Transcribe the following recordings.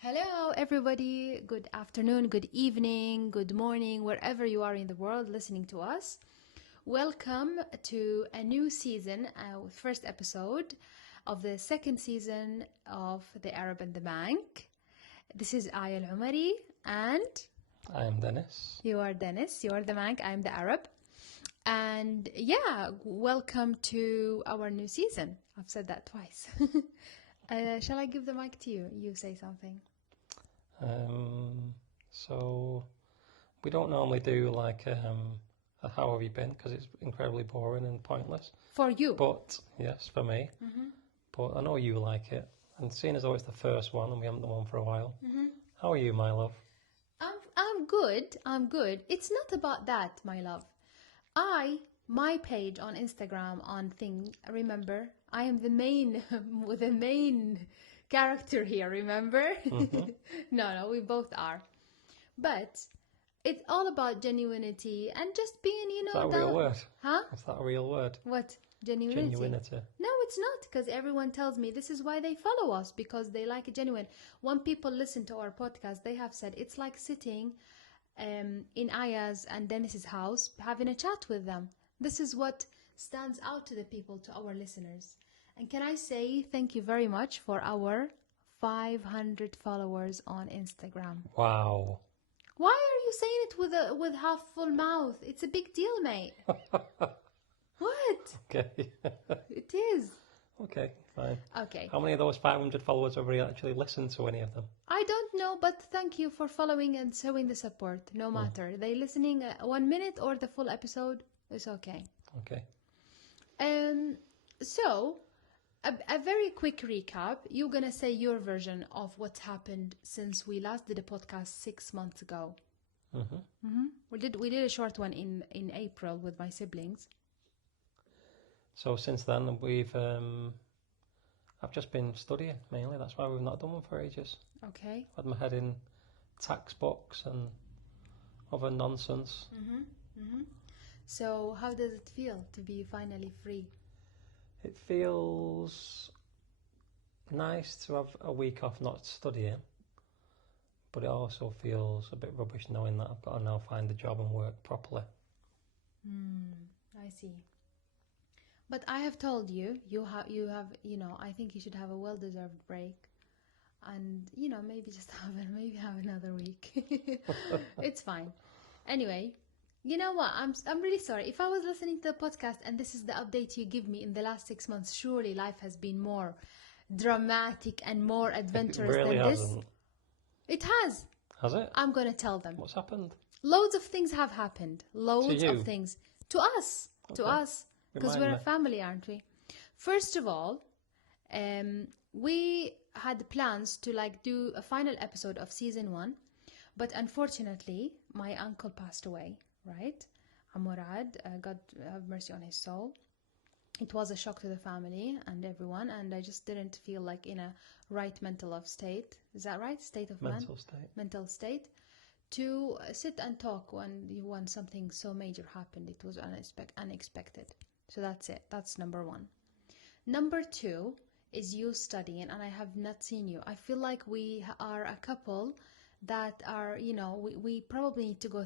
Hello, everybody. Good afternoon, good evening, good morning, wherever you are in the world listening to us. Welcome to a new season, first episode of the second season of The Arab and the Manc. This is I, Alomari, and I am Dennis. You are Dennis, you are the Manc, I am the Arab. And yeah, welcome to our new season. I've said that twice. Shall I give the mic to you? You say something. So we don't normally do like a how have you been, because it's incredibly boring and pointless. For you. But yes, for me. Mm-hmm. But I know you like it. And seeing as though it's the first one and we haven't done one for a while, how are you, my love? I'm good. I'm good. It's not about that, my love. My page on Instagram on thing, remember, I am the main character here, remember? Mm-hmm. No, we both are. But it's all about genuinity and just being, Is that a real word? Huh? Is that a real word? What? Genuinity? Genuinity. No, it's not, because everyone tells me this is why they follow us, because they like it genuine. When people listen to our podcast, they have said it's like sitting in Aya's and Dennis's house, having a chat with them. This is what stands out to the people, to our listeners. And can I say thank you very much for our 500 followers on Instagram. Wow. Why are you saying it with half full mouth? It's a big deal, mate. What? Okay. It is. Okay, fine. Okay. How many of those 500 followers have really actually listened to any of them? I don't know, but thank you for following and showing the support. No matter. They listening 1 minute or the full episode, it's okay. Okay. So, a very quick recap. You're going to say your version of what's happened since we last did a podcast 6 months ago. Mm-hmm. Mm-hmm. We did a short one in April with my siblings. So since then, I've just been studying mainly. That's why we've not done one for ages. Okay. I've had my head in tax books and other nonsense. Mm-hmm. Mm-hmm. So how does it feel to be finally free? It feels nice to have a week off not studying, but it also feels a bit rubbish knowing that I've got to now find a job and work properly. I see. But I have told you, I think you should have a well-deserved break, and maybe just have another week. It's fine. Anyway, you know what? I'm really sorry. If I was listening to the podcast and this is the update you give me in the last 6 months, surely life has been more dramatic and more adventurous It really than this. hasn't. It has. Has it? I'm gonna tell them. What's happened? Loads of things have happened. Loads To you? of things. To us. Okay. To us. Because Remind we're a me. family, aren't we? First of all, we had plans to do a final episode of season 1, but unfortunately, my uncle passed away, right? Amurad, God have mercy on his soul. It was a shock to the family and everyone, and I just didn't feel like in a right mental state. Is that right? State of mental state. To sit and talk when something so major happened. It was unexpected. So that's it. That's number 1. Number 2 is you studying, and I have not seen you. I feel like we are a couple that are, we probably need to go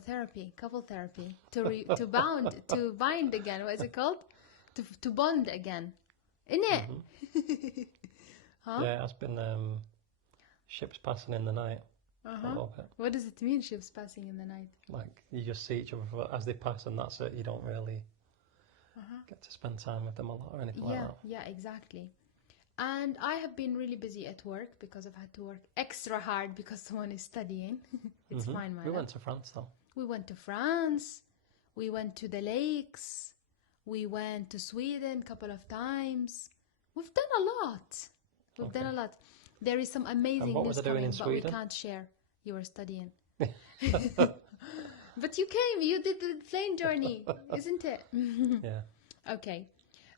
couple therapy, to bind again. What is it called? To bond again. Innit? Mm-hmm. Huh? Yeah, it's been ships passing in the night. A little bit. What does it mean, ships passing in the night? Like, you just see each other as they pass and that's it. You don't really get to spend time with them a lot or anything like that. Yeah, exactly. And I have been really busy at work because I've had to work extra hard because someone is studying. It's fine, man. We went to France, though. We went to France. We went to the lakes. We went to Sweden a couple of times. We've done a lot. We've done a lot. There is some amazing what news was I doing coming, in but we Sweden? can't share. You were studying. But you came. You did the plane journey, isn't it? Yeah. Okay.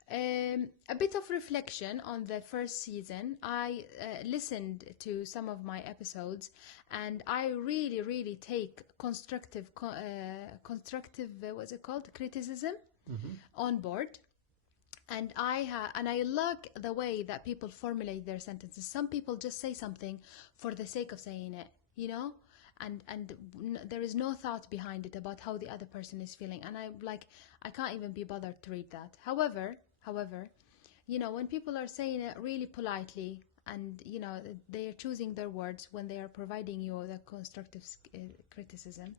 A bit of reflection on the first season. I listened to some of my episodes, and I really, really take constructive, what's it called, criticism on board. And I like the way that people formulate their sentences. Some people just say something for the sake of saying it, you know, and there is no thought behind it about how the other person is feeling. And I can't even be bothered to read that. However, you know, when people are saying it really politely, and you know, they are choosing their words when they are providing you the constructive criticism,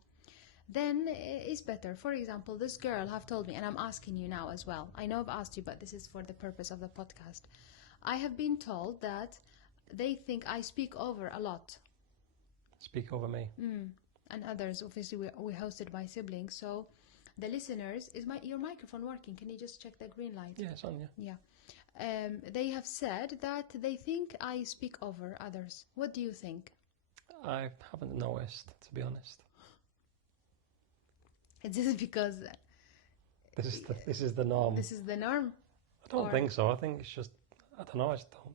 then it's better. For example, this girl have told me, and I'm asking you now as well. I know I've asked you, but this is for the purpose of the podcast. I have been told that they think I speak over a lot. Speak over me. And others. Obviously, we hosted my siblings, so the listeners, is your microphone working? Can you just check the green light? Yeah, it's on, yeah. Yeah. They have said that they think I speak over others. What do you think? I haven't noticed, to be honest. Is this because this is the norm? This is the norm? I don't think so. I think it's just, I don't know, I just don't.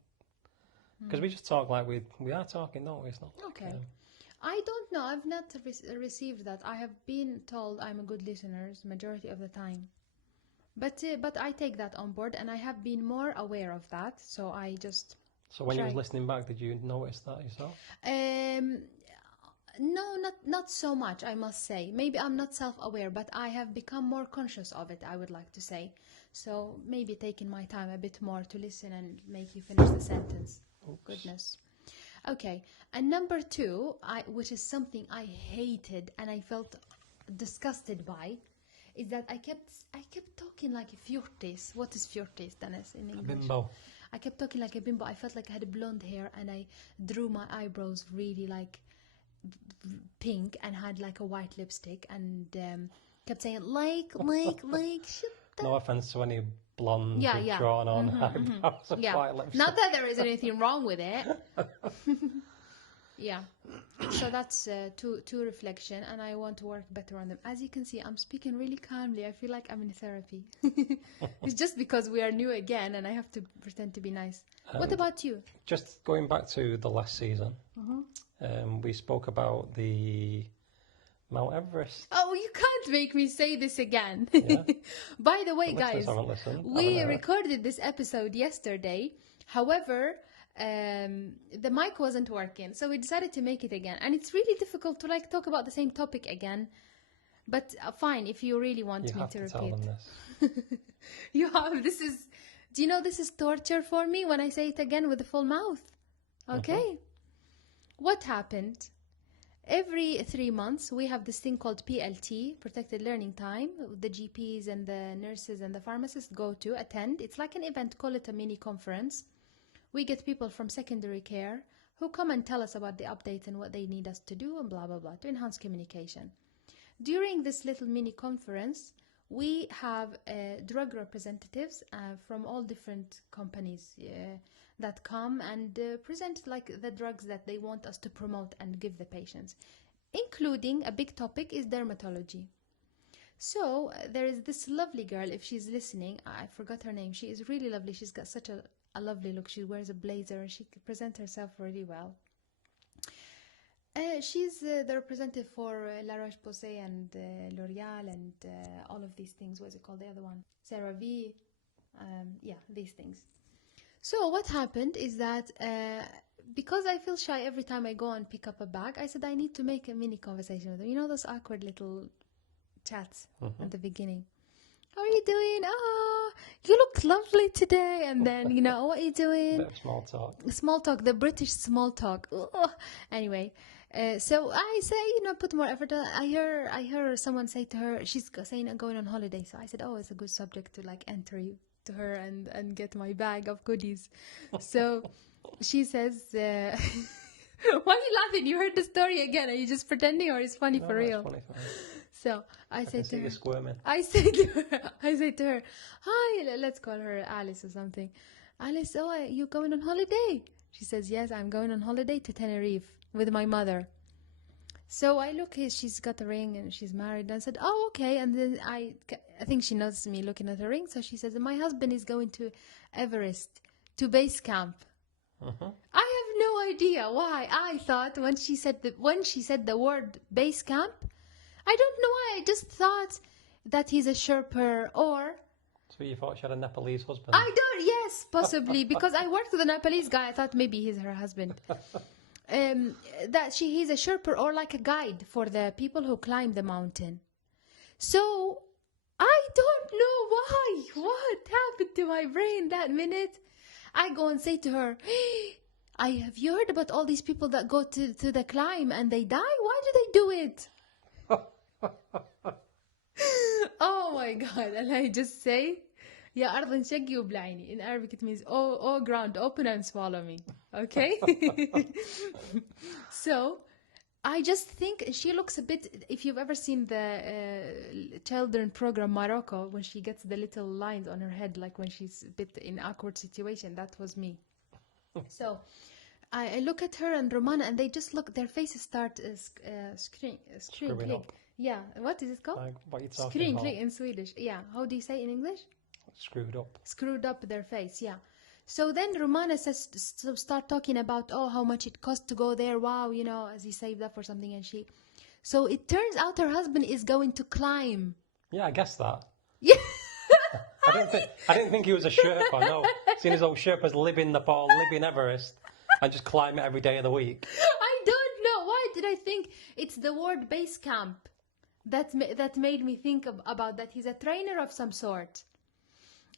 Because we just talk like we are talking, don't we? It's not like, okay. I don't know. I've not received that. I have been told I'm a good listener majority of the time. But I take that on board, and I have been more aware of that. So I just. So when you was listening back, did you notice that yourself? No, not so much, I must say. Maybe I'm not self-aware, but I have become more conscious of it, I would like to say. So maybe taking my time a bit more to listen and make you finish the sentence. Oh, goodness. Okay, and number 2, which is something I hated and I felt disgusted by, is that I kept talking like a fjortis. What is fjortis, Dennis, in English? A bimbo. I kept talking like a bimbo. I felt like I had blonde hair, and I drew my eyebrows really like pink and had like a white lipstick, and kept saying like shut up. No offense to any blonde drawn on eyebrows and white lipstick. Not that there is anything wrong with it. Yeah. So that's two reflection, and I want to work better on them. As you can see, I'm speaking really calmly. I feel like I'm in therapy. It's just because we are new again, and I have to pretend to be nice. What about you? Just going back to the last season, we spoke about the Mount Everest. Oh, you can't make me say this again. Yeah. By the way, guys, we haven't recorded this episode yesterday. However, the mic wasn't working, so we decided to make it again. And it's really difficult to like talk about the same topic again. But fine, if you really want me to repeat. Tell them this. You have. Do you know this is torture for me when I say it again with a full mouth? Okay. What happened? Every 3 months, we have this thing called PLT, Protected Learning Time. The GPs and the nurses and the pharmacists go to attend. It's like an event, call it a mini conference. We get people from secondary care who come and tell us about the updates and what they need us to do and blah, blah, blah, to enhance communication. During this little mini conference, we have drug representatives from all different companies that come and present like the drugs that they want us to promote and give the patients, including a big topic is dermatology. So there is this lovely girl, if she's listening, I forgot her name. She is really lovely. She's got such a lovely look. She wears a blazer. She presents herself really well. She's the representative for La Roche-Posay and L'Oreal and all of these things. What's it called? The other one? CeraVe. These things. So what happened is that because I feel shy every time I go and pick up a bag, I said I need to make a mini conversation with her. You know those awkward little chats at the beginning. How are you doing? Oh, you look lovely today. And then, you know, what are you doing? Bit of small talk. Small talk, the British small talk. Ugh. Anyway, so I say, you know, put more effort. I hear someone say to her, she's saying I'm going on holiday. So I said, oh, it's a good subject to like enter you to her and get my bag of goodies. So she says, why are you laughing? You heard the story again. Are you just pretending, or it's funny for real? It's funny for me. So I said to her, you squirming. I say to her, hi, let's call her Alice or something. Alice, oh, you going on holiday? She says, yes, I'm going on holiday to Tenerife with my mother. So I look, she's got a ring and she's married. And I said, oh, okay. And then I think she noticed me looking at her ring. So she says, my husband is going to Everest, to base camp. I have no idea why. I thought when she said the word base camp, I don't know why. I just thought that he's a Sherpa or... So So you thought she had a Nepalese husband? Yes, possibly, because I worked with a Nepalese guy. I thought maybe he's her husband. He's a Sherpa or like a guide for the people who climb the mountain. So I don't know why. What happened to my brain that minute? I go and say to her, have you heard about all these people that go to the climb and they die? Why do they do it? Oh my God. And I just say, يا أرض انشقي وبلعيني. In Arabic it means, oh ground, open and swallow me. Okay? So I just think she looks a bit, if you've ever seen the children program Morocco, when she gets the little lines on her head, like when she's a bit in awkward situation, that was me. So I look at her and Romana, and they just look, their faces start screaming. Yeah, what is it called? Like what you talking about? In Swedish. Yeah, how do you say in English? Screwed up their face, yeah. So then Romana start talking about, how much it cost to go there. Wow, as he saved up for something. And so it turns out her husband is going to climb. Yeah, I guess that. Yeah. I didn't think he was a Sherpa, no. Seeing as old Sherpas live in Nepal, live in Everest, and just climb it every day of the week. I don't know. Why did I think it's the word base camp that made me think about that? He's a trainer of some sort.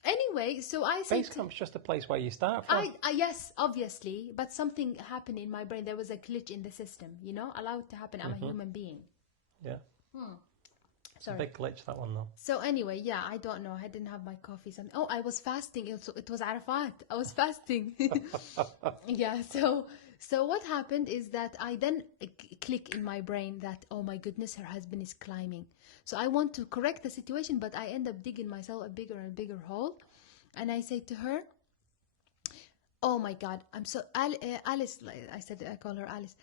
Anyway, so I said... Base camp's just a place where you start from. Yes, obviously, but something happened in my brain. There was a glitch in the system, allow it to happen. I'm a human being. Yeah. Sorry. It's a big glitch, that one, though. So anyway, yeah, I don't know. I didn't have my coffee. Oh, I was fasting. It was Arafat. I was fasting. Yeah, so what happened is that I then click in my brain that, oh my goodness, her husband is climbing. So I want to correct the situation, but I end up digging myself a bigger and bigger hole. And I say to her, oh my God, I'm so... Alice, I call her Alice.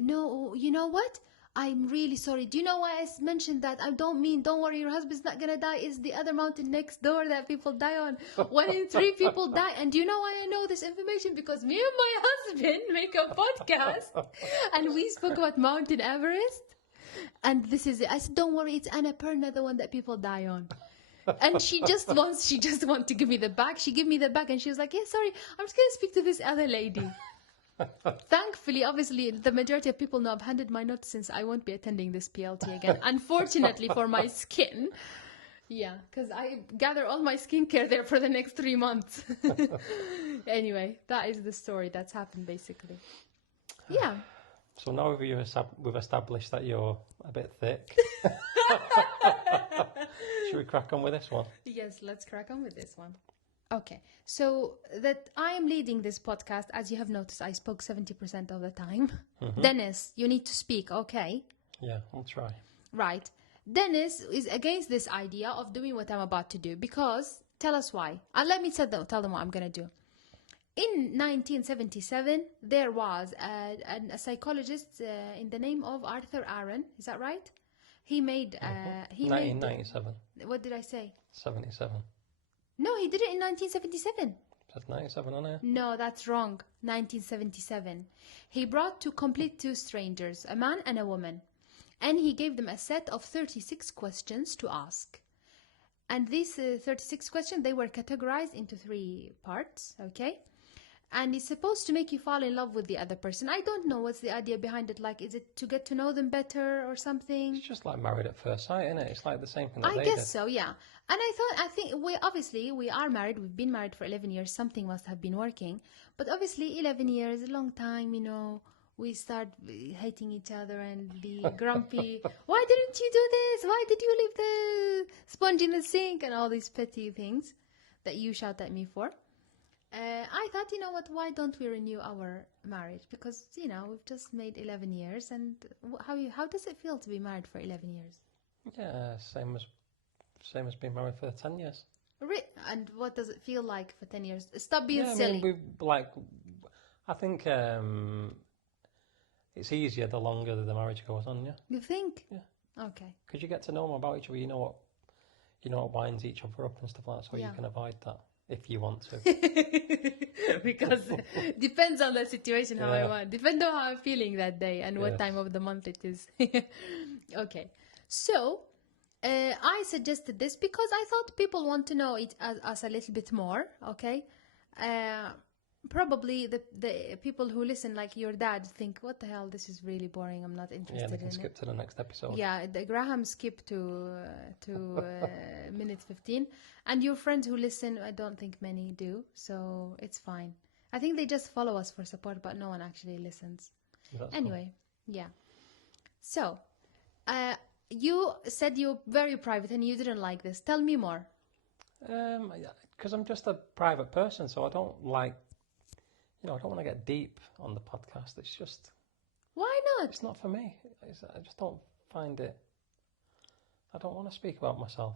No, you know what? I'm really sorry. Do you know why I mentioned that? Don't worry, your husband's not gonna die. It's the other mountain next door that people die on. 1 in 3 people die. And do you know why I know this information? Because me and my husband make a podcast and we spoke about Mountain Everest. And this is it. I said, don't worry, it's Annapurna, the one that people die on. And she just wants to give me the bag. She gave me the bag and she was like, yeah, sorry, I'm just gonna speak to this other lady. Thankfully, obviously, the majority of people know I've handed my notice since I won't be attending this PLT again. Unfortunately for my skin. Yeah, because I gather all my skincare there for the next 3 months. Anyway, that is the story that's happened, basically. Yeah. So now we've established that you're a bit thick. Should we crack on with this one? Yes, let's crack on with this one. Okay, so that I am leading this podcast, as you have noticed, I spoke 70% of the time. Dennis, you need to speak, okay? Yeah, I'll try. Right. Dennis is against this idea of doing what I'm about to do because, tell us why. And let me tell them what I'm going to do. In 1977, there was a psychologist in the name of Arthur Aaron. Is that right? He made... 1997. What did I say? 77. No, he did it in 1977. That's 97 on here? No, that's wrong. 1977. He brought two strangers, a man and a woman. And he gave them a set of 36 questions to ask. And these 36 questions, they were categorized into 3 parts, okay? And it's supposed to make you fall in love with the other person. I don't know what's the idea behind it. Like, is it to get to know them better or something? It's just like Married at First Sight, isn't it? It's like the same thing that they did. I guess so, yeah. And I think we are married. We've been married for 11 years. Something must have been working. But obviously 11 years, a long time, we start hating each other and be grumpy. Why didn't you do this? Why did you leave the sponge in the sink? And all these petty things that you shout at me for. I thought, you know what, why don't we renew our marriage? Because, we've just made 11 years. And how does it feel to be married for 11 years? Yeah, same as being married for 10 years. And what does it feel like for 10 years? Stop being silly. I think it's easier the longer the marriage goes on, yeah. You think? Yeah. Okay. Because you get to know more about each other. You know what winds each other up and stuff like that, so you can avoid that. If you want to. Because depends on the situation how I want. Depends on how I'm feeling that day and what time of the month it is. Okay. So, I suggested this because I thought people want to know us a little bit more, okay? Probably the people who listen, like your dad, think, what the hell, this is really boring, I'm not interested they can in skip it. to the next episode. Yeah, the Graham skip to minute 15. And your friends who listen, I don't think many do, so it's fine. I think they just follow us for support, but no one actually listens. Anyway, yeah. So, you said you're very private and you didn't like this. Tell me more. Because I'm just a private person, so I don't like, I don't want to get deep on the podcast. It's just... Why not? It's not for me. I just don't find it... I don't want to speak about myself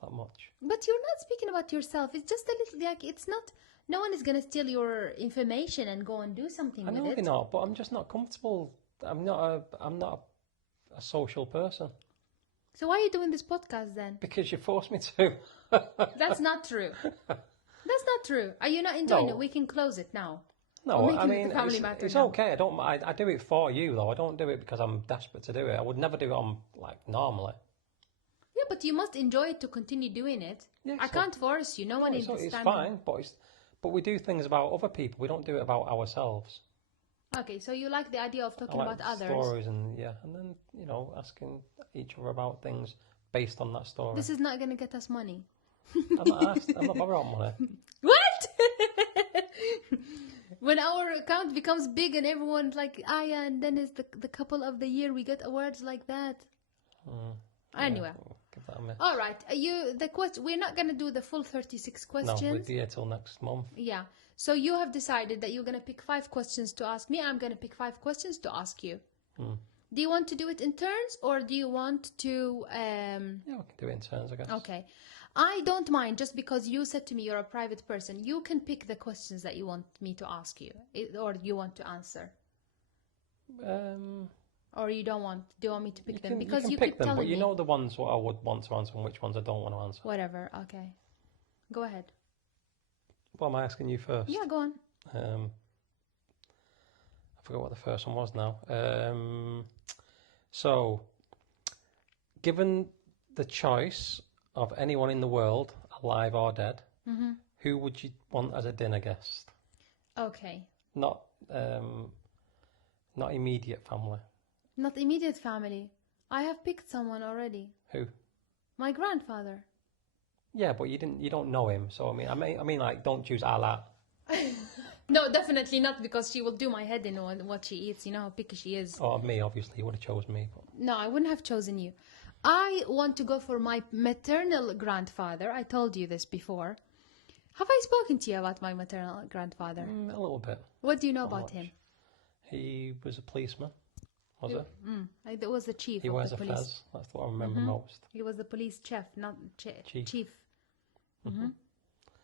that much. But you're not speaking about yourself. It's just a little, like, it's not... No one is going to steal your information and go and do something with it. I know you're not, but I'm just not comfortable. I'm not a social person. So why are you doing this podcast then? Because you forced me to. That's not true. That's not true. Are you not enjoying it? We can close it now. No, I mean, it's okay. I do it for you, though. I don't do it because I'm desperate to do it. I would never do it on, like, normally. Yeah, but you must enjoy it to continue doing it. Yeah, I can't force you. No one is It's fine, but we do things about other people. We don't do it about ourselves. Okay, so you like the idea of talking about others. Stories and then, asking each other about things based on that story. This is not going to get us money. I'm not bothered about money. What? When our account becomes big and everyone's like, yeah, and then it's the couple of the year, we get awards like that. Anyway. Give that a miss. All right. We're not going to do the full 36 questions. No, we'll be here till next month. Yeah. So you have decided that you're going to pick 5 questions to ask me. I'm going to pick 5 questions to ask you. Do you want to do it in turns or do you want to... Yeah, we can do it in turns, I guess. Okay. I don't mind, just because you said to me you're a private person. You can pick the questions that you want me to ask you or you want to answer. Or you don't want... Do you want me to pick them? Because you can pick keep them, telling but you me. know the ones what I would want to answer and which ones I don't want to answer. Whatever. Okay. Go ahead. Well, am I asking you first? Yeah, go on. I forgot what the first one was now. So, given the choice of anyone in the world, alive or dead, who would you want as a dinner guest? Okay. Not immediate family. Not immediate family. I have picked someone already. Who? My grandfather. Yeah, but you don't know him, so I mean, like, don't choose Allah. No, definitely not, because she will do my head in on what she eats. You know how picky she is. Oh, me, obviously, you would have chosen me. But... No, I wouldn't have chosen you. I want to go for my maternal grandfather. I told you this before. Have I spoken to you about my maternal grandfather? A little bit. What do you know about him? He was a policeman, was it? It was the chief he of wears the a police. fez. That's what I remember most. He was the police chief, not chief.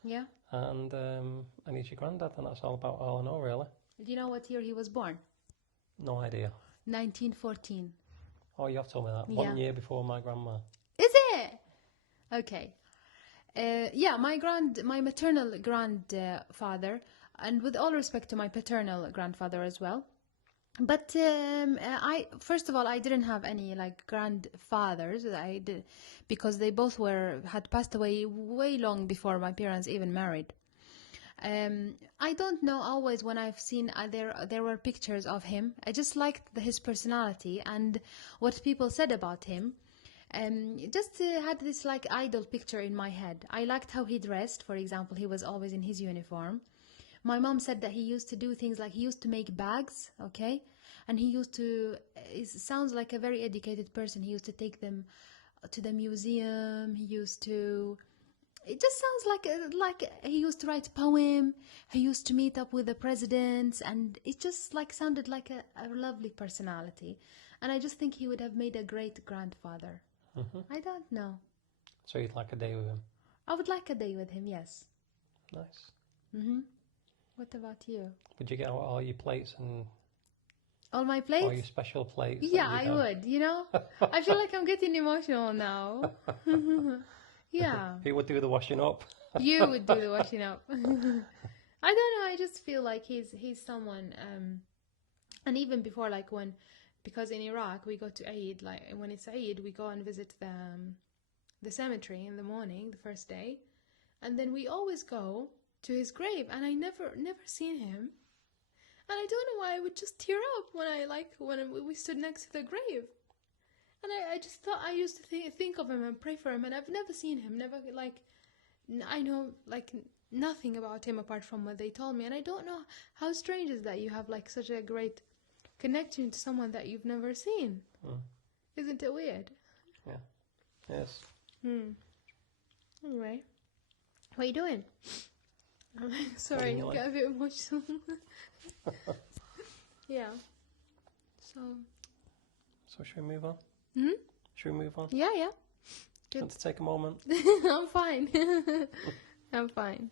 Yeah. And he's your granddad, and that's all I know, really. Do you know what year he was born? No idea. 1914. Oh, you have told me that. Yeah. 1 year before my grandma. Is it? Okay. Yeah, my maternal grandfather, and with all respect to my paternal grandfather as well. But first of all, I didn't have any like grandfathers. I did, because they both had passed away way long before my parents even married. I don't know always when I've seen there were pictures of him. I just liked his personality and what people said about him. Just had this like idol picture in my head. I liked how he dressed. For example, he was always in his uniform. My mom said that he used to do things like he used to make bags, okay? And he used to, it sounds like a very educated person. He used to take them to the museum. He used to, it just sounds like he used to write poem. He used to meet up with the presidents. And it just like sounded like a lovely personality. And I just think he would have made a great grandfather. I don't know. So you'd like a day with him? I would like a day with him, yes. Nice. What about you? Would you get out all your plates and... All my plates? All your special plates? Yeah, I would, you know? I feel like I'm getting emotional now. Yeah. Who would do the washing up? You would do the washing up. I don't know, I just feel like he's someone... and even before, like when because in Iraq we go to Eid, like when it's Eid, we go and visit the cemetery in the morning, the first day, and then we always go to his grave, and I never seen him, and I don't know why I would just tear up when we stood next to the grave, and I just thought, I used to think of him and pray for him, and I've never seen him, never, like, I know like nothing about him apart from what they told me, and I don't know how strange is that you have like such a great connection to someone that you've never seen. Isn't it weird? Yeah. Yes. Anyway, what are you doing? Sorry, I get a bit emotional. Yeah. So should we move on? Should we move on? Yeah. Do you want to take a moment? I'm fine. I'm fine.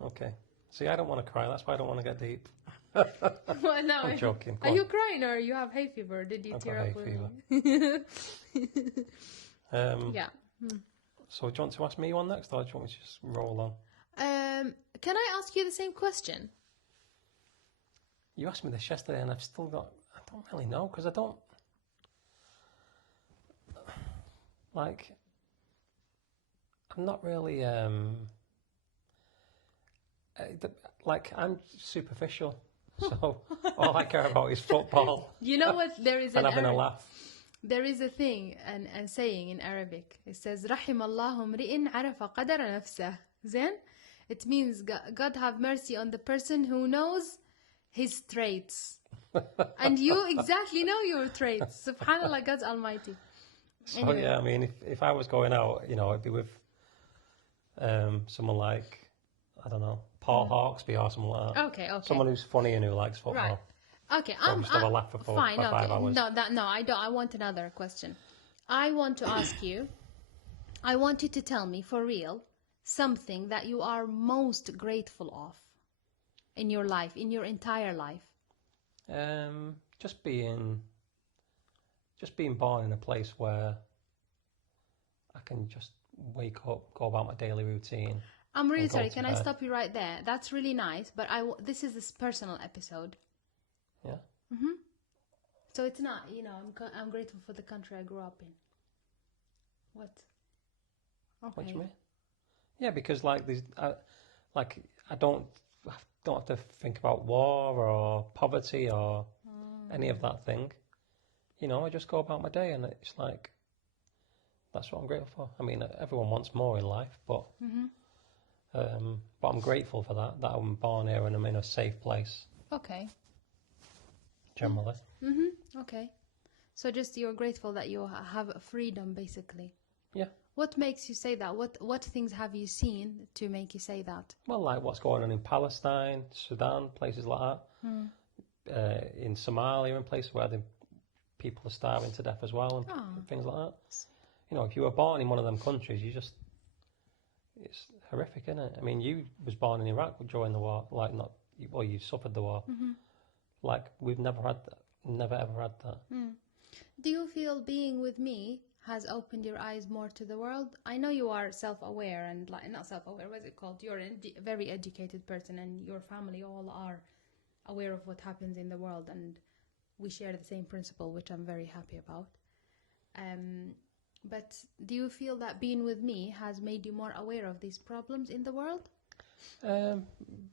Okay. See, I don't want to cry. That's why I don't want to get deep. Well, no, I'm joking. Are you crying or you have hay fever? Did you I've tear got up hay with fever. Yeah. So do you want to ask me one next, or do you want me to just roll on? Can I ask you the same question? You asked me this yesterday, and I don't really know, because I don't, like, I'm not really, like, I'm superficial, so all I care about is football. You know what? There is and having a laugh. There is a thing and saying in Arabic. It says رحم الله امرئ عرف قدر نفسه. Then it means God have mercy on the person who knows his traits. And you exactly know your traits. Subhanallah, God's almighty. So Anyway. yeah, I mean, if I was going out, it'd be with someone like, I don't know, Paul Hawksby or someone like that. Okay. Someone who's funny and who likes football. Right. Okay, I'm just have a laugh for fine. 5 hours. No, I don't. I want another question. I want to ask you. I want you to tell me for real something that you are most grateful of in your life, in your entire life. Just being born in a place where I can just wake up, go about my daily routine. I'm really sorry. Can I stop you right there? That's really nice, but this is this personal episode. Yeah. So it's not, I'm grateful for the country I grew up in. What? Okay. What do you mean? Yeah, because like I don't have to think about war or poverty or any of that thing. I just go about my day, and it's like, that's what I'm grateful for. I mean, everyone wants more in life, but I'm grateful for that I'm born here and I'm in a safe place. Okay. Generally. Okay. So just you're grateful that you have freedom, basically. Yeah. What makes you say that? What things have you seen to make you say that? Well, like what's going on in Palestine, Sudan, places like that. In Somalia, and places where the people are starving to death as well, and things like that. If you were born in one of them countries, it's horrific, isn't it? I mean, you was born in Iraq during the war, you suffered the war. Like, we've never ever had that. Do you feel being with me has opened your eyes more to the world? I know you are self-aware and not self-aware, what's it called? You're a very educated person, and your family all are aware of what happens in the world, and we share the same principle, which I'm very happy about. But do you feel that being with me has made you more aware of these problems in the world?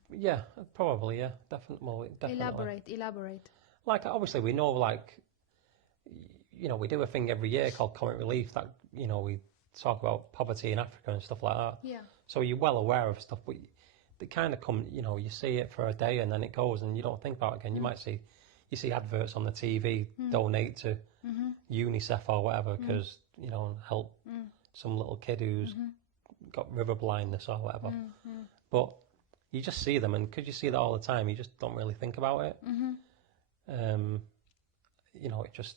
Yeah, probably, yeah, definitely. Elaborate. Like, obviously, we know, like, we do a thing every year called Comic Relief that, we talk about poverty in Africa and stuff like that. Yeah. So you're well aware of stuff, but they kind of come, you see it for a day and then it goes and you don't think about it again. You see adverts on the TV, donate to UNICEF or whatever, because, help some little kid who's got river blindness or whatever. But you just see them, and because you see that all the time, you just don't really think about it. It just,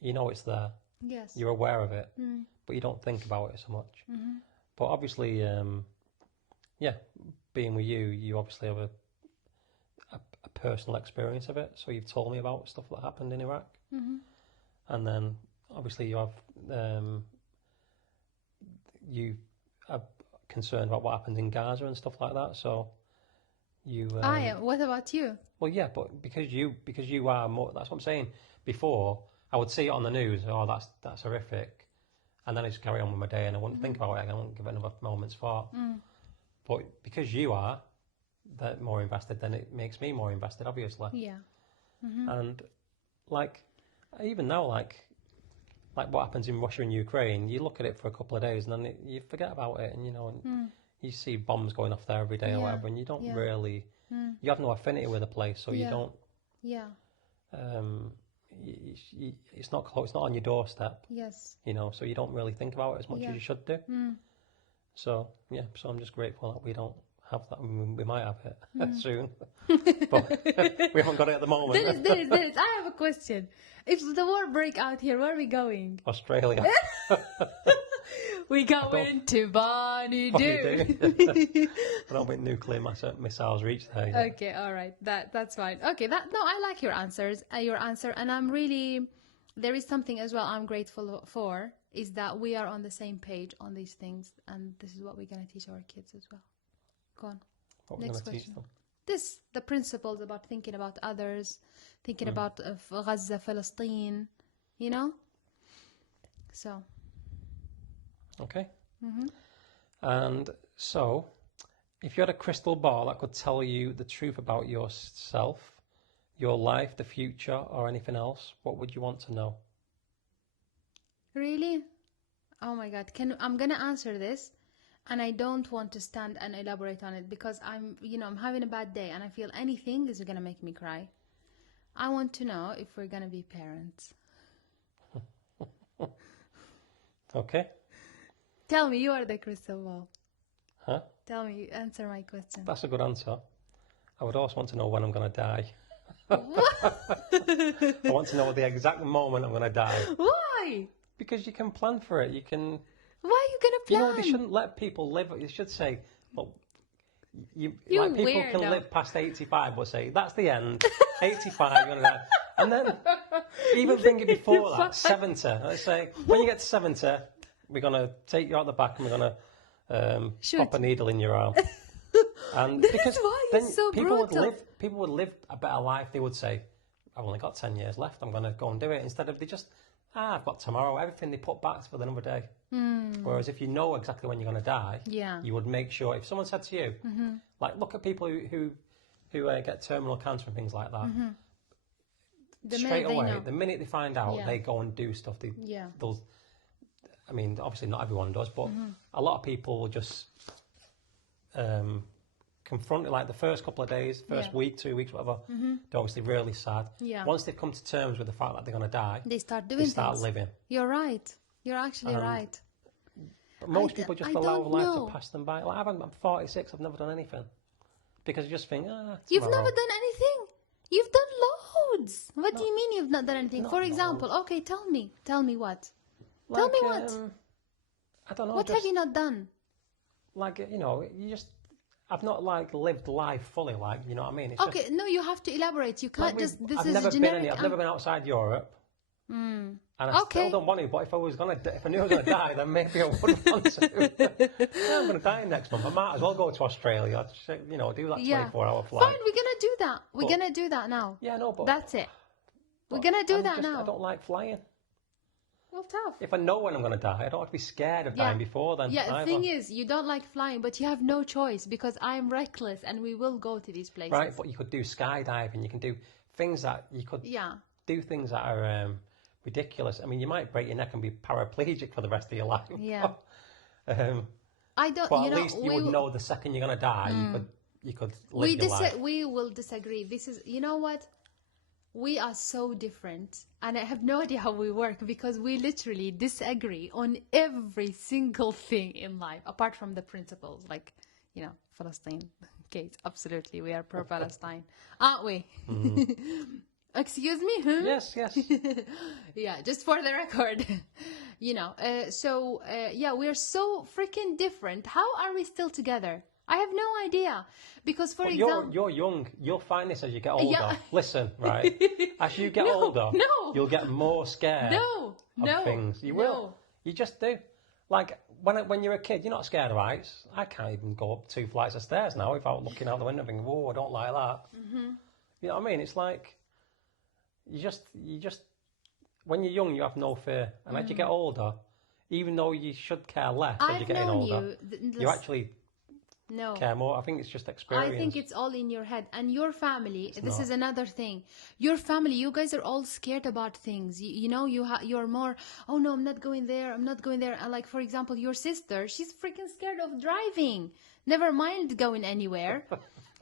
it's there. Yes. You're aware of it, but you don't think about it so much. But obviously, being with you obviously have a personal experience of it. So you've told me about stuff that happened in Iraq. And then obviously you are concerned about what happened in Gaza and stuff like that. So you. What about you? Well, yeah, but because you are more. That's what I'm saying. Before, I would see it on the news. Oh, that's horrific, and then I just carry on with my day, and I wouldn't think about it. I wouldn't give it another moment's thought. But because you are that more invested, then it makes me more invested, obviously. Yeah. And like even now, like what happens in Russia and Ukraine, you look at it for a couple of days and then you forget about it, and you see bombs going off there every day or whatever, and you don't really, you have no affinity with the place, so you don't. Yeah. It's not close. It's not on your doorstep. Yes. So you don't really think about it as much as you should do. So so I'm just grateful that we don't have that. I mean, we might have it soon, but we haven't got it at the moment. Dennis, I have a question. If the war break out here, where are we going? Australia. We going to Bonnie Do. I don't think nuclear missiles reach there yet. Okay, all right, that's fine. Okay, I like your answers. Your answer, and I'm really. There is something as well I'm grateful for, is that we are on the same page on these things, and this is what we're gonna teach our kids as well. Go on. What we're going to teach them? The principles about thinking about others, thinking about Gaza, Palestine, So. Okay. And so, if you had a crystal ball that could tell you the truth about yourself, your life, the future, or anything else, what would you want to know? Really? Oh my God! I'm gonna answer this, and I don't want to stand and elaborate on it because I'm having a bad day, and I feel anything is gonna make me cry. I want to know if we're gonna be parents. Okay. Tell me, you are the crystal ball. Huh? Tell me, answer my question. That's a good answer. I would also want to know when I'm going to die. What? I want to know the exact moment I'm going to die. Why? Because you can plan for it. You can. Why are you going to plan? They shouldn't let people live. You should say, well, You people weirdo. can live past 85, but say, that's the end. 85, you're going to die. And then, even thinking before that, 70. Let's say, when you get to 70, we're going to take you out the back and we're going to pop a needle in your arm. And because then so people brutal. would live a better life. They would say, I've only got 10 years left. I'm going to go and do it. Instead of they just, I've got tomorrow. Everything they put back for another day. Whereas if you know exactly when you're going to die, you would make sure. If someone said to you, like, look at people who get terminal cancer and things like that. Straight away, the minute they find out, they go and do stuff. They'll. I mean, obviously not everyone does, but a lot of people will just confront it. Like the first couple of days, first week, 2 weeks, whatever. They're obviously really sad. Once they've come to terms with the fact that they're going to die, they start living. You're right. You're actually right. But most people just allow life to pass them by. Like I'm 46. I've never done anything because you just think, You've never done anything. You've done loads. What do you mean you've not done anything? For example, okay, tell me what. Tell me what. I don't know. What have you not done? Like, I've not like lived life fully, like, you know what I mean? It's okay, no, you have to elaborate. You can't this is never a generic. I've never been outside Europe. And I still don't want to, but if I knew I was going to die, then maybe I would want to. I'm going to die next month. I might as well go to Australia, do that 24-hour flight. Fine, we're going to do that. We're going to do that now. Yeah, no, but... That's it. We're going to do that now. I don't like flying. Well, tough. If I know when I'm going to die, I don't have to be scared of dying before then. Yeah, the thing is, you don't like flying, but you have no choice because I'm reckless and we will go to these places. Right, but you could do skydiving. You can do things that you could do things that are ridiculous. I mean, you might break your neck and be paraplegic for the rest of your life. Yeah. I don't. But at least you would know the second you're going to die. You could live your life. We will disagree. This is, you know what? We are so different, and I have no idea how we work because we literally disagree on every single thing in life, apart from the principles, like, Palestine. Okay, absolutely, we are pro-Palestine, aren't we? Excuse me? Huh? Yes. Yeah, just for the record. We're so freaking different. How are we still together? I have no idea. Because, for example... You're young. You'll find this as you get older. Yeah. Listen, right? As you get older, you'll get more scared of things. You will. You just do. Like, when you're a kid, you're not scared of heights. I can't even go up 2 flights of stairs now without looking out the window and thinking, whoa, I don't like that. You know what I mean? It's like... You just when you're young, you have no fear. And as you get older, even though you should care less as I've you're getting known older, you actually no. care more. I think it's just experience. I think it's all in your head. And your family, this not. is another thing. Your family, you guys are all scared about things. You know, you're more, oh no, I'm not going there, I'm not going there. And like, for example, your sister, she's freaking scared of driving. Never mind going anywhere.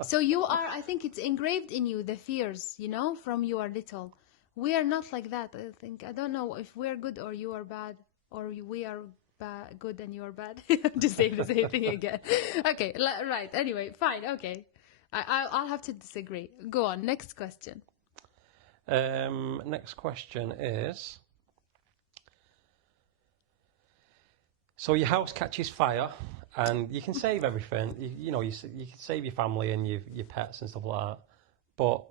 So you are, I think it's engraved in you, the fears, you know, from you are little. We are not like that, I think. I don't know if we're good or you are bad, or we are good and you are bad. To say the same thing again. Okay, right. Anyway, fine. Okay, I'll have to disagree. Go on. Next question. Next question is: so your house catches fire, and you can save everything. You know, you can save your family and your pets and stuff like that. But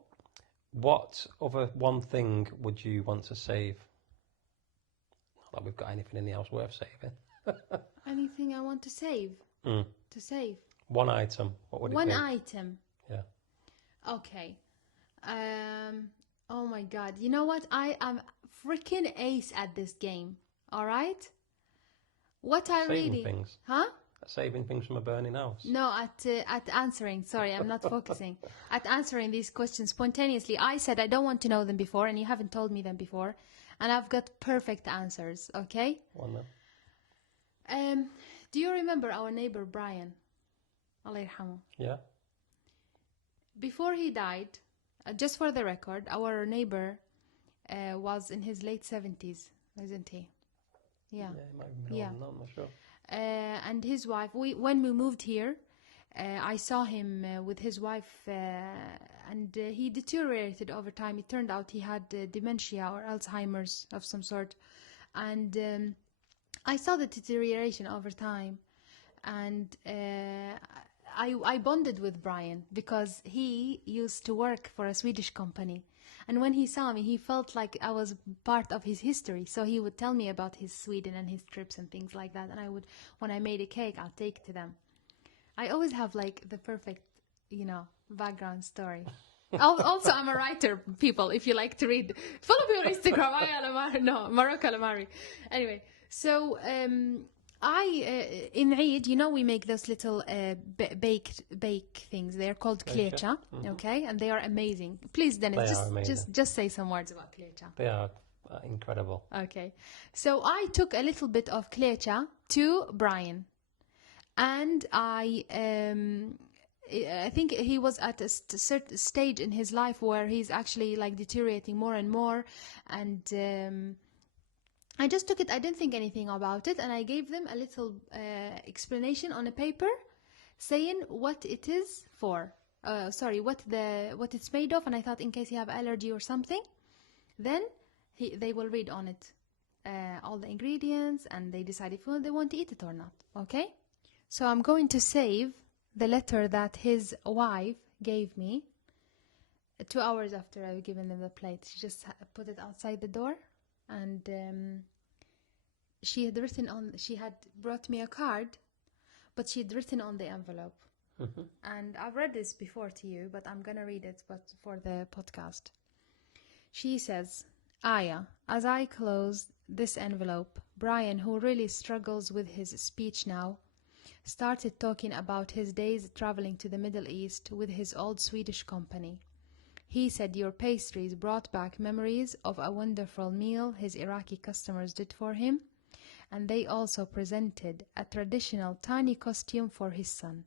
what other one thing would you want to save? Not that we've got anything in the house worth saving. Anything I want to save? To save? One item. What would it be? One item. Yeah. Okay. Oh my God. You know what? I am freaking ace at this game. All right? What I Saving really... things. Huh? Saving things from a burning house. No, at answering. Sorry, I'm not focusing. At answering these questions spontaneously. I said I don't want to know them before, and you haven't told me them before. And I've got perfect answers, okay? One then. Do you remember our neighbor Brian? Allah yarhamu. Yeah. Before he died, just for the record, our neighbor was in his late 70s, isn't he? Yeah. Yeah, it might have been older than that, I'm not sure. And his wife, when we moved here, I saw him with his wife, and he deteriorated over time. It turned out he had dementia or Alzheimer's of some sort. And I saw the deterioration over time. And I bonded with Brian because he used to work for a Swedish company. And when he saw me, he felt like I was part of his history. So he would tell me about his Sweden and his trips and things like that. And I would, when I made a cake, I'll take to them. I always have like the perfect, you know, background story. Also, I'm a writer, people, if you like to read. Follow me on Instagram, Alomari. No, Morocco Alomari. Anyway, so in Eid, you know, we make those little bake things. They're called klecha, okay? And they are amazing. Please, Dennis, just say some words about klecha. They are incredible. Okay. So I took a little bit of klecha to Brian. And I think he was at a certain stage in his life where he's actually like deteriorating more and more. And I just took it. I didn't think anything about it. And I gave them a little explanation on a paper saying what it is for. What it's made of. And I thought in case you have allergy or something, then they will read on it all the ingredients and they decide if they want to eat it or not. Okay? So I'm going to save the letter that his wife gave me 2 hours after I've given them the plate. She just put it outside the door, and she had brought me a card, but she had written on the envelope. And I've read this before to you, but I'm gonna read it but for the podcast. She says, Aya, as I close this envelope, Brian, who really struggles with his speech now, started talking about his days traveling to the Middle East with his old Swedish company. He said your pastries brought back memories of a wonderful meal his Iraqi customers did for him, and they also presented a traditional tiny costume for his son.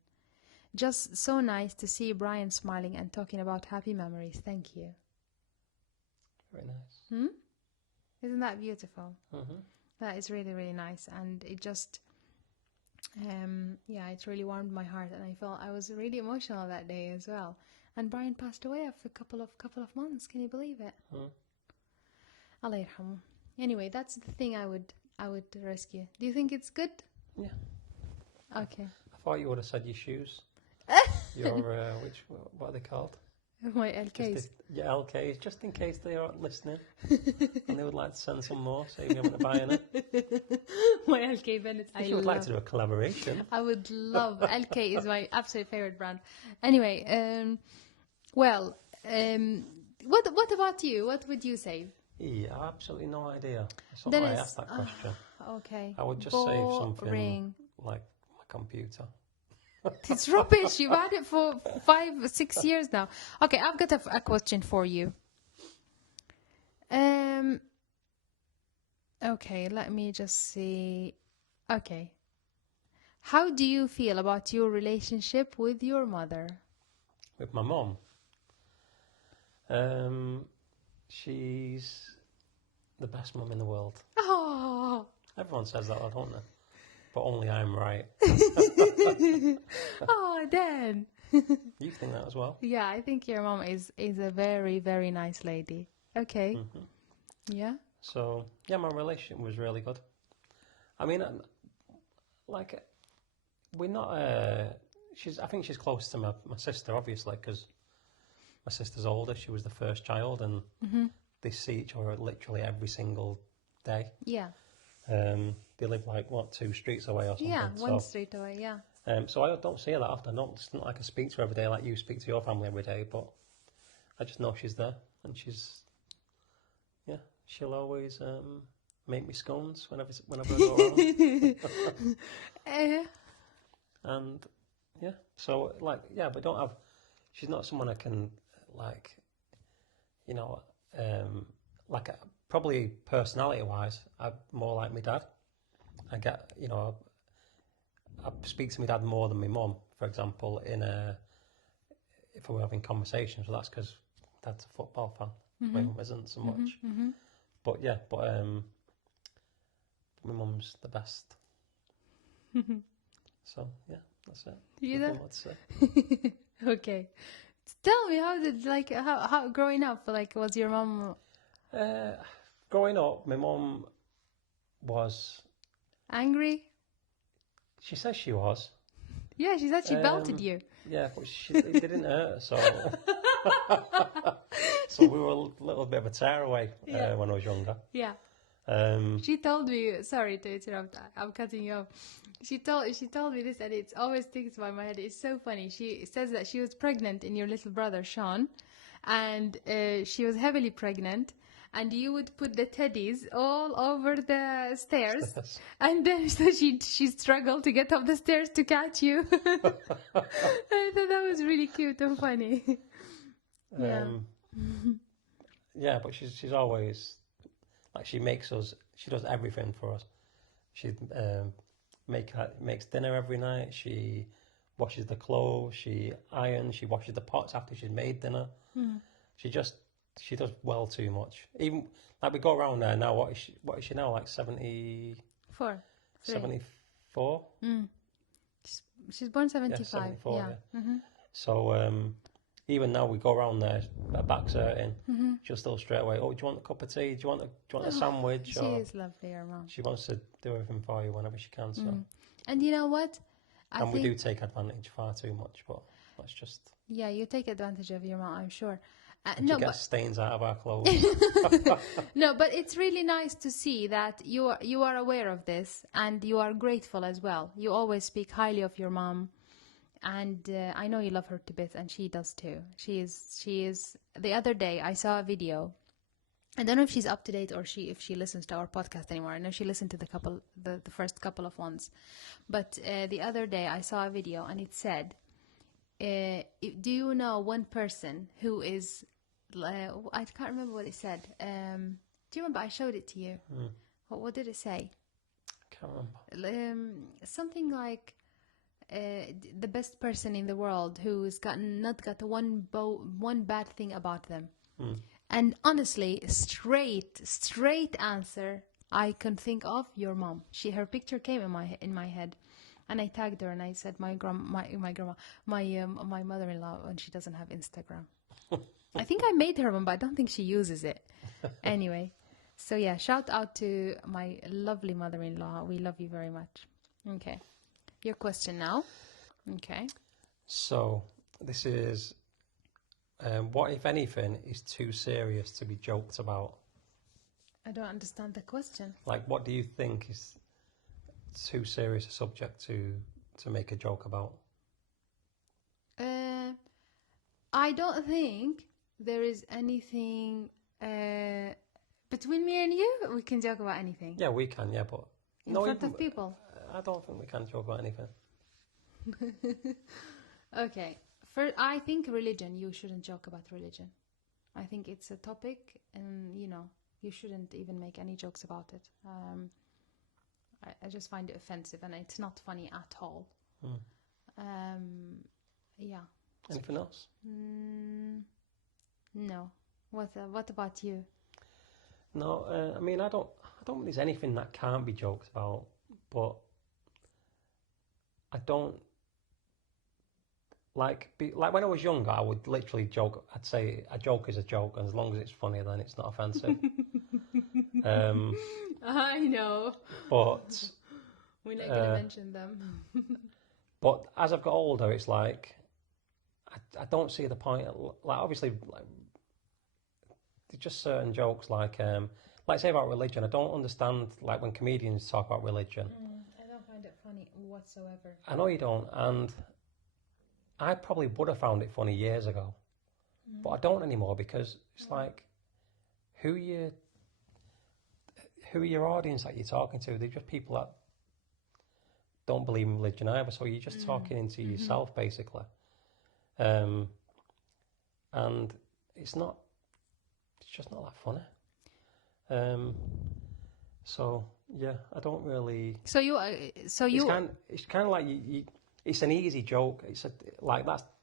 Just so nice to see Brian smiling and talking about happy memories. Thank you. Very nice. Isn't that beautiful? That is really, really nice. And it just... it really warmed my heart, and I was really emotional that day as well. And Brian passed away after a couple of months. Can you believe it? Allah yarhamu. Anyway, that's the thing I would rescue. Do you think it's good? Yeah. Okay. I thought you would have said your shoes. Your what are they called? My LKs. Your LKs, just in case they aren't listening and they would like to send some more, so you haven't buying it. My LK Bennett. If you would like to do a collaboration. I would love. LK is my absolute favorite brand. Anyway, what about you? What would you save? Yeah, absolutely no idea. It's not Then why I it's asked that question. okay. I would just say something Boring. like my computer. It's rubbish. You've had it for 5, 6 years now. Okay, I've got a question for you. Okay, let me just see. Okay. How do you feel about your relationship with your mother? With my mum, she's the best mum in the world. Oh, Everyone says that, don't they? But only I'm right. oh, Dan. You think that as well? Yeah, I think your mom is a very, very nice lady. Okay. Mm-hmm. Yeah. So, yeah, my relationship was really good. I mean, like, we're not, I think she's close to my sister, obviously, because my sister's older. She was the first child, and they see each other literally every single day. Yeah. They live, like, 2 streets away or something. Yeah, one street away, yeah. So I don't see her that often. It's not like I speak to her every day like you speak to your family every day, but I just know she's there, and she'll always make me scones whenever I go around. And so but don't have. She's not someone I can probably personality-wise, I'm more like my dad. I get I speak to my dad more than my mum, for example, if we're having conversations. So that's because Dad's a football fan. My mum isn't so much. But my mum's the best. So yeah, that's it. You Nothing know? more to say. Okay. Tell me, how did how growing up, was your mom Growing up, my mum was. angry? She says she was. Yeah, she said she belted you. Yeah, but it didn't hurt. So, so we were a little bit of a tearaway when I was younger. Yeah. She told me, sorry to interrupt, I'm cutting you off. She told me this, and it always sticks by my head. It's so funny. She says that she was pregnant in your little brother Sean, and she was heavily pregnant, and you would put the teddies all over the stairs, and then so she struggled to get up the stairs to catch you. I thought that was really cute and funny. Yeah. Yeah, but she's always she does everything for us. She makes dinner every night. She washes the clothes. She irons. She washes the pots after she's made dinner. She does well too much. Even we go around there now. What is she now? Like 74. 74? She's born 75. Yeah, 74. Yeah. So even now we go around there, her back's hurting. She'll still straight away. Oh, do you want a cup of tea? Do you want a sandwich? She is lovely, her mom. She wants to do everything for you whenever she can. So. And you know what? We do take advantage far too much, but that's just. Yeah, you take advantage of your mom, I'm sure. She gets stains out of our clothes. No, but it's really nice to see that you are aware of this, and you are grateful as well. You always speak highly of your mom, and I know you love her to bits, and she does too. She is. The other day I saw a video. I don't know if she's up to date or if she listens to our podcast anymore. I know she listened to the first couple of ones, but the other day I saw a video, and it said, "Do you know one person who is?" I can't remember what it said. Do you remember? I showed it to you. What did it say? I can't remember. Something like the best person in the world who's not got one bad thing about them. And honestly, straight answer I can think of, your mom. Her picture came in my head, and I tagged her and I said my mother-in-law, and she doesn't have Instagram. I think I made her one, but I don't think she uses it. Anyway, so yeah, shout out to my lovely mother-in-law. We love you very much. Okay, your question now. Okay. So this is, what if anything is too serious to be joked about? I don't understand the question. Like, what do you think is too serious a subject to make a joke about? I don't think there is anything Between me and you, we can joke about anything. Yeah, we can, yeah, but... In front of people. I don't think we can joke about anything. Okay. I think religion, you shouldn't joke about religion. I think it's a topic and, you shouldn't even make any jokes about it. I just find it offensive and it's not funny at all. Yeah. Anything else? No. What about you? No, I mean, I don't think there's anything that can't be joked about, but I don't like when I was younger, I would literally joke. I'd say a joke is a joke, and as long as it's funny, then it's not offensive. I know, but we're not going to mention them. But as I've got older, it's like I don't see the point. Like obviously, there's just certain jokes like say about religion. I don't understand like when comedians talk about religion. I don't find it funny whatsoever. I know you don't, and I probably would have found it funny years ago, but I don't anymore because it's like who are your audience that you're talking to? They're just people that don't believe in religion either, so you're just talking into yourself basically, and it's just not that funny. So yeah, I don't really. It's kind of like you. It's an easy joke.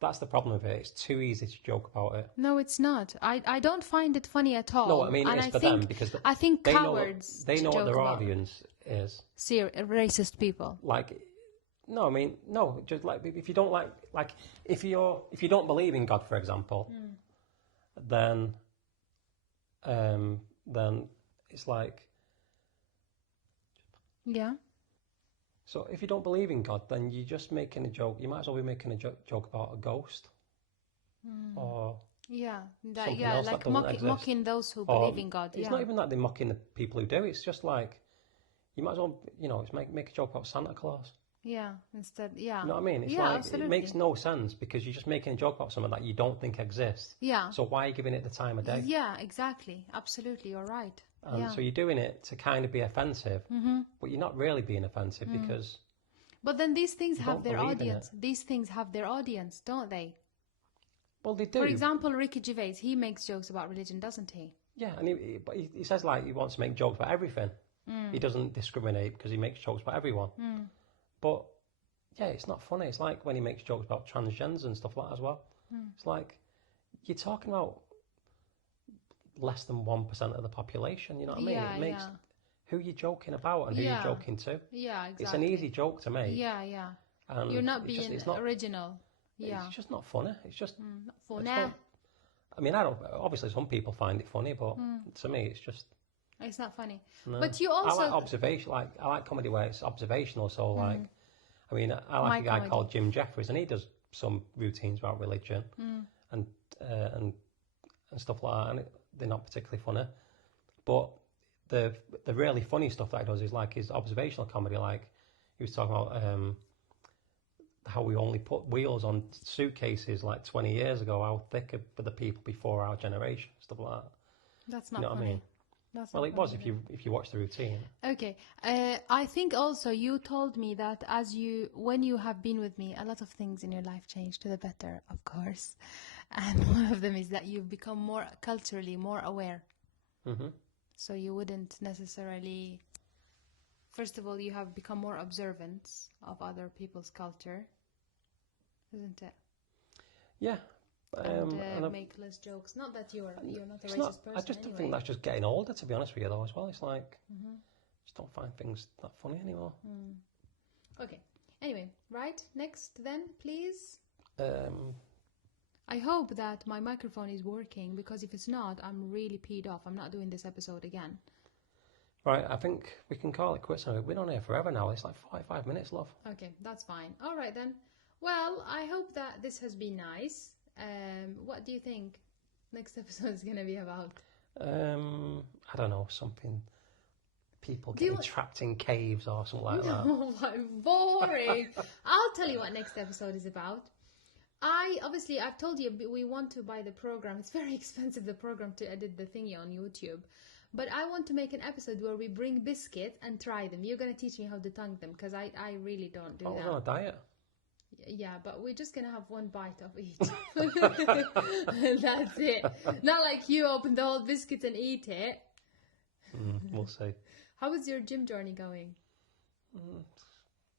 That's the problem with it. It's too easy to joke about it. No, it's not. I don't find it funny at all. No, I mean it's for them because I think cowards. They know what their audience is. Racist people. No, I mean no. Just like if you don't if you don't believe in God, for example, then it's like. Yeah. So if you don't believe in God, then you're just making a joke. You might as well be making a joke about a ghost, or mocking those who believe in God. It's not even that they're mocking the people who do. It's just like you might as well, it's make a joke about Santa Claus. Yeah, instead, yeah. You know what I mean? It's absolutely. It makes no sense because you're just making a joke about something that you don't think exists. Yeah. So why are you giving it the time of day? Yeah, exactly. Absolutely, you're right. And so you're doing it to kind of be offensive, but you're not really being offensive because... But then these things have their audience. These things have their audience, don't they? Well, they do. For example, Ricky Gervais, he makes jokes about religion, doesn't he? Yeah, and he says he wants to make jokes about everything. He doesn't discriminate because he makes jokes about everyone. But, yeah, it's not funny. It's like when he makes jokes about transgenders and stuff like that as well. It's like, you're talking about less than 1% of the population, you know what I mean? It makes who you're joking about and who you're joking to. Yeah, exactly. It's an easy joke to make. Yeah, yeah. And you're not being original. Yeah. It's just not funny. It's just not funny. I mean, obviously some people find it funny, but to me it's just... It's not funny. No. But you also... I like comedy where it's observational, so I mean, I like a guy called Jim Jeffries, and he does some routines about religion and stuff like that, and they're not particularly funny. But the really funny stuff that he does is like his observational comedy, like he was talking about how we only put wheels on suitcases like 20 years ago, how thick were the people before our generation, stuff like that. That's not funny. What I mean? Well, it was if you watch the routine. Okay, I think also you told me that when you have been with me, a lot of things in your life changed to the better, of course, and one of them is that you've become culturally more aware. So you wouldn't necessarily. First of all, you have become more observant of other people's culture, isn't it? Yeah. And make less jokes. Not that you're not a racist person. I just don't think that's just getting older, to be honest with you, though, as well. It's like, just don't find things that funny anymore. Okay. Anyway, right? Next, then, please. I hope that my microphone is working, because if it's not, I'm really peed off. I'm not doing this episode again. Right, I think we can call it quits. We've been on here forever now. It's like 45 minutes, love. Okay, that's fine. All right, then. Well, I hope that this has been nice. What do you think next episode is going to be about? I don't know, something, people getting trapped in caves or something like that. Oh, boring. I'll tell you what next episode is about. I've told you we want to buy the program. It's very expensive, the program, to edit the thingy on YouTube. But I want to make an episode where we bring biscuits and try them. You're going to teach me how to tongue them because I really don't do I was that. on a diet. Yeah, but we're just going to have one bite of each. That's it. Not like you open the whole biscuit and eat it. We'll see. How is your gym journey going?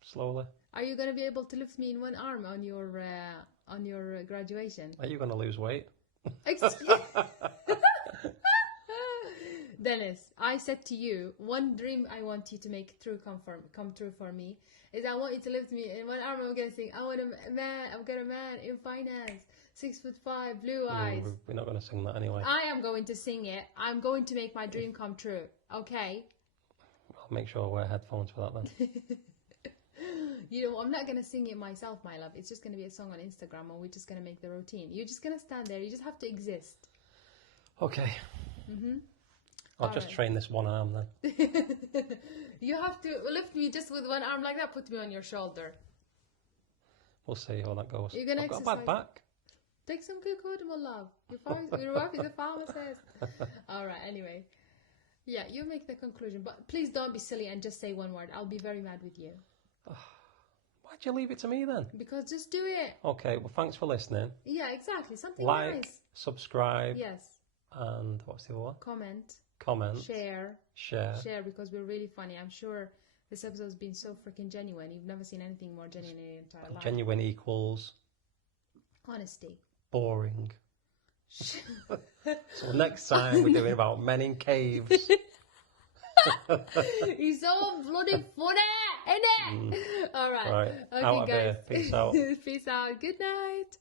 Slowly. Are you going to be able to lift me in one arm on your graduation? Are you going to lose weight? Excuse Dennis, I said to you, one dream I want you to make come true for me is I want you to lift me in one arm. I'm gonna sing. I've got a man in finance, 6'5", blue eyes. We're not going to sing that anyway. I am going to sing it. I'm going to make my dream come true. Okay. I'll make sure I wear headphones for that then. You know, I'm not gonna sing it myself, my love. It's just gonna be a song on Instagram, and we're just gonna make the routine. You're just gonna stand there. You just have to exist. Okay. I'll just train this one arm then. You have to lift me just with one arm like that. Put me on your shoulder. We'll see how that goes. You're gonna I've got a exercise. bad back. Take some good my love. Your wife is a pharmacist. All right. Anyway, yeah, you make the conclusion, but please don't be silly and just say one word. I'll be very mad with you. Why'd you leave it to me then? Because just do it. Okay. Well, thanks for listening. Yeah, exactly. Something Like, nice. subscribe, Yes. and what's the other one? Comment. Share. Share because we're really funny. I'm sure this episode's been so freaking genuine. You've never seen anything more genuine in your entire life. Genuine equals Honesty. boring. So next time we're doing about men in caves. He's so bloody funny, isn't it? All right. Right. Okay, Out of guys. here. Peace out. Peace out. Good night.